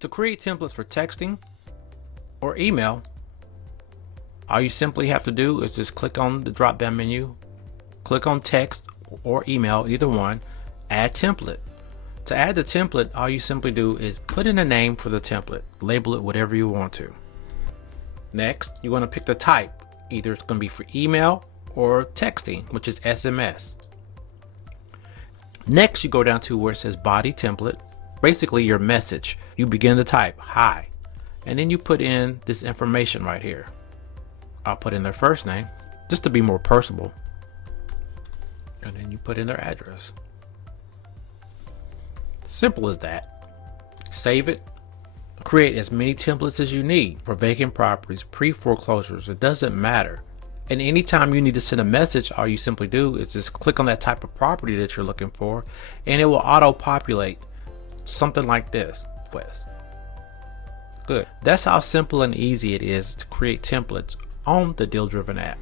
To create templates for texting or email, all you simply have to do is just click on the drop down menu, click on text or email, either one, add template. To add the template, all you simply do is put in a name for the template, label it whatever you want to. Next, you want to pick the type. Either it's going to be for email or texting, which is SMS. Next, you go down to where it says body template, basically your message. You begin to type hi, and then you put in this information right here. I'll put in their first name just to be more personable, and then you put in their address. Simple as that. Save it. Create as many templates as you need for vacant properties, pre-foreclosures. It doesn't matter. And anytime you need to send a message, all you simply do is just click on that type of property that you're looking for, and it will auto-populate something like this. Good. That's how simple and easy it is to create templates on the DealDriven app.